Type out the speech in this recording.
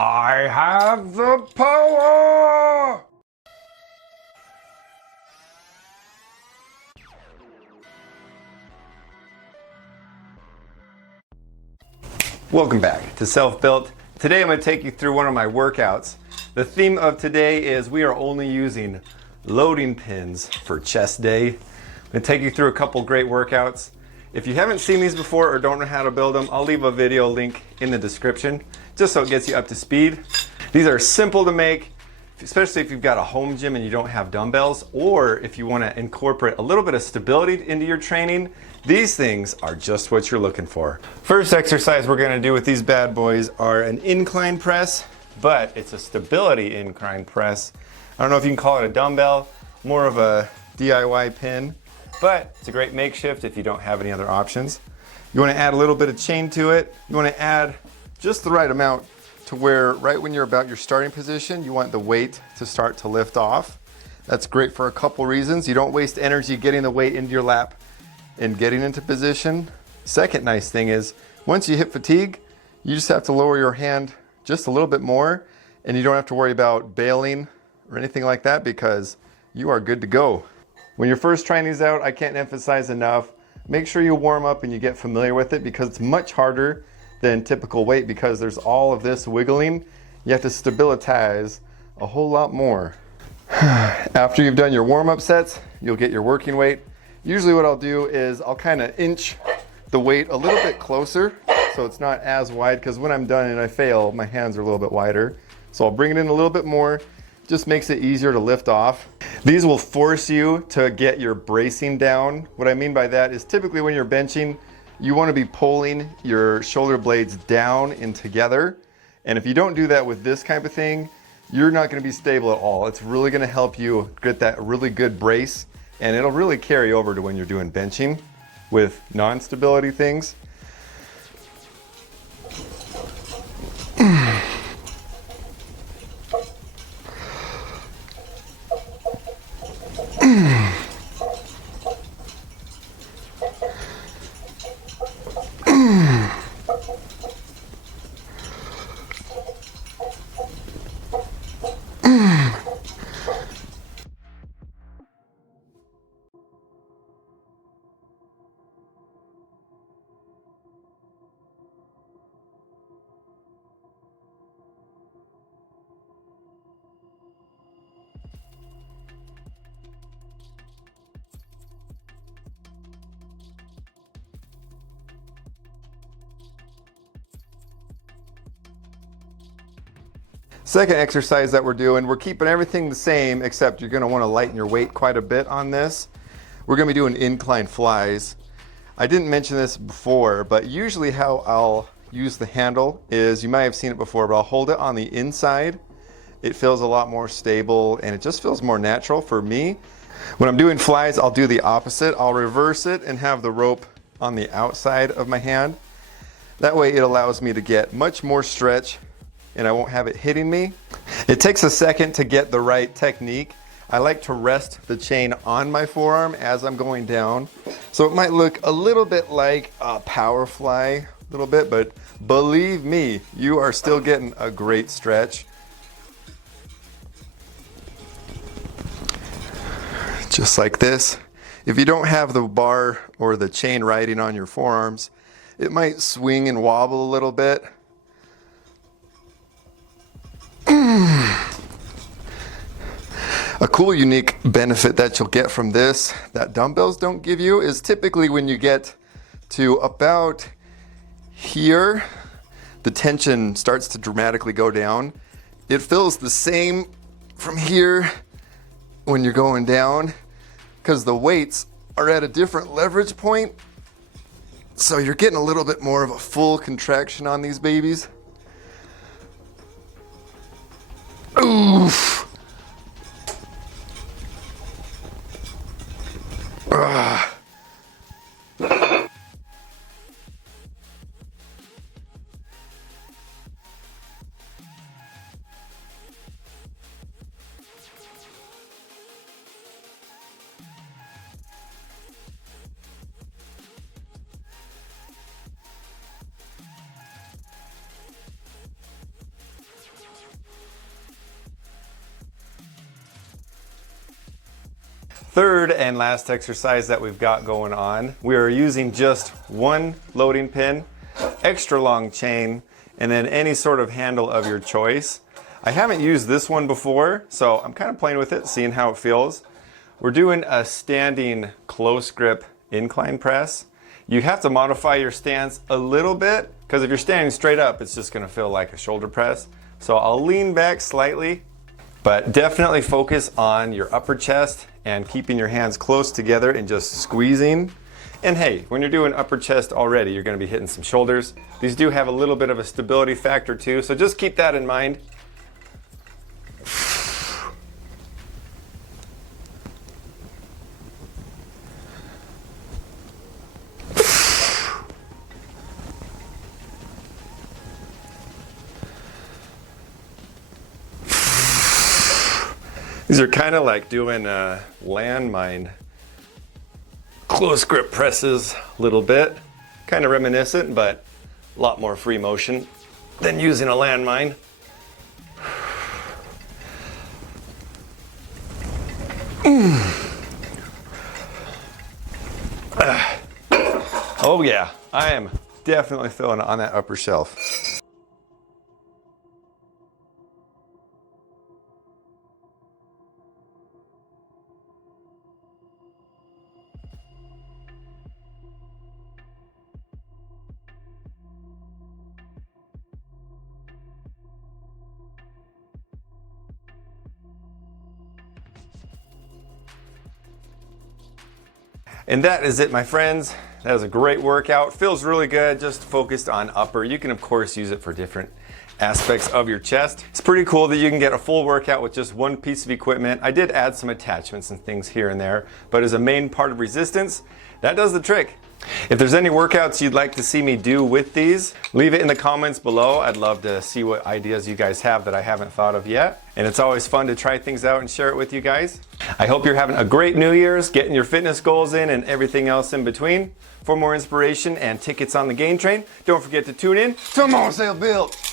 I have the power! Welcome back to Self Built. Today I'm going to take you through one of my workouts. The theme of today is we are only using loading pins for chest day. I'm going to take you through a couple great workouts. If you haven't seen these before or don't know how to build them, I'll leave a video link in the description just so it gets you up to speed. These are simple to make, especially if you've got a home gym and you don't have dumbbells, or if you want to incorporate a little bit of stability into your training. These things are just what you're looking for. First exercise we're going to do with these bad boys are an incline press, but it's a stability incline press. I don't know if you can call it a dumbbell, more of a DIY pin, but it's a great makeshift if you don't have any other options. You want to add a little bit of chain to it. You want to add just the right amount to where right when you're about your starting position, you want the weight to start to lift off. That's great for a couple reasons. You don't waste energy getting the weight into your lap and getting into position. Second nice thing is once you hit fatigue, you just have to lower your hand just a little bit more and you don't have to worry about bailing or anything like that because you are good to go. When you're first trying these out, I can't emphasize enough, make sure you warm up and you get familiar with it because it's much harder than typical weight because there's all of this wiggling. You have to stabilize a whole lot more. After you've done your warm-up sets, you'll get your working weight. Usually what I'll do is I'll kind of inch the weight a little bit closer so it's not as wide because when I'm done and I fail, my hands are a little bit wider. So I'll bring it in a little bit more, just makes it easier to lift off. These will force you to get your bracing down. What I mean by that is typically when you're benching, you want to be pulling your shoulder blades down and together. And if you don't do that with this type of thing, you're not going to be stable at all. It's really going to help you get that really good brace, and it'll really carry over to when you're doing benching with non-stability things. Second exercise that we're doing, we're keeping everything the same except you're going to want to lighten your weight quite a bit on this. We're going to be doing incline flies. I didn't mention this before, but usually how I'll use the handle is, you might have seen it before, but I'll hold it on the inside. It feels a lot more stable and it just feels more natural for me. When I'm doing flies, I'll do the opposite. I'll reverse it and have the rope on the outside of my hand. That way it allows me to get much more stretch and I won't have it hitting me. It takes a second to get the right technique. I like to rest the chain on my forearm as I'm going down. So it might look a little bit like a power fly, a little bit, but believe me, you are still getting a great stretch. Just like this. If you don't have the bar or the chain riding on your forearms, it might swing and wobble a little bit. A cool, unique benefit that you'll get from this that dumbbells don't give you is typically when you get to about here, the tension starts to dramatically go down. It feels the same from here when you're going down because the weights are at a different leverage point. So you're getting a little bit more of a full contraction on these babies. Oof. third and last exercise that we've got going on, we are using just one loading pin, extra long chain, and then any sort of handle of your choice. I haven't used this one before, so I'm kind of playing with it, seeing how it feels. We're doing a standing close grip incline press. You have to modify your stance a little bit, because if you're standing straight up, it's just gonna feel like a shoulder press. So I'll lean back slightly, but definitely focus on your upper chest and keeping your hands close together and just squeezing. And hey, when you're doing upper chest already, you're gonna be hitting some shoulders. These do have a little bit of a stability factor too, so just keep that in mind. These are kind of like doing a landmine close grip presses a little bit. Kind of reminiscent, but a lot more free motion than using a landmine. Oh yeah, I am definitely feeling it on that upper shelf. And that is it, my friends. That was a great workout. Feels really good, just focused on upper. You can of course use it for different aspects of your chest. It's pretty cool that you can get a full workout with just one piece of equipment. I did add some attachments and things here and there, but as a main part of resistance, that does the trick. If there's any workouts you'd like to see me do with these, leave it in the comments below. I'd love to see what ideas you guys have that I haven't thought of yet. And it's always fun to try things out and share it with you guys. I hope you're having a great New Year's, getting your fitness goals in and everything else in between. For more inspiration and tickets on the Gain Train, don't forget to tune in to More Self Built.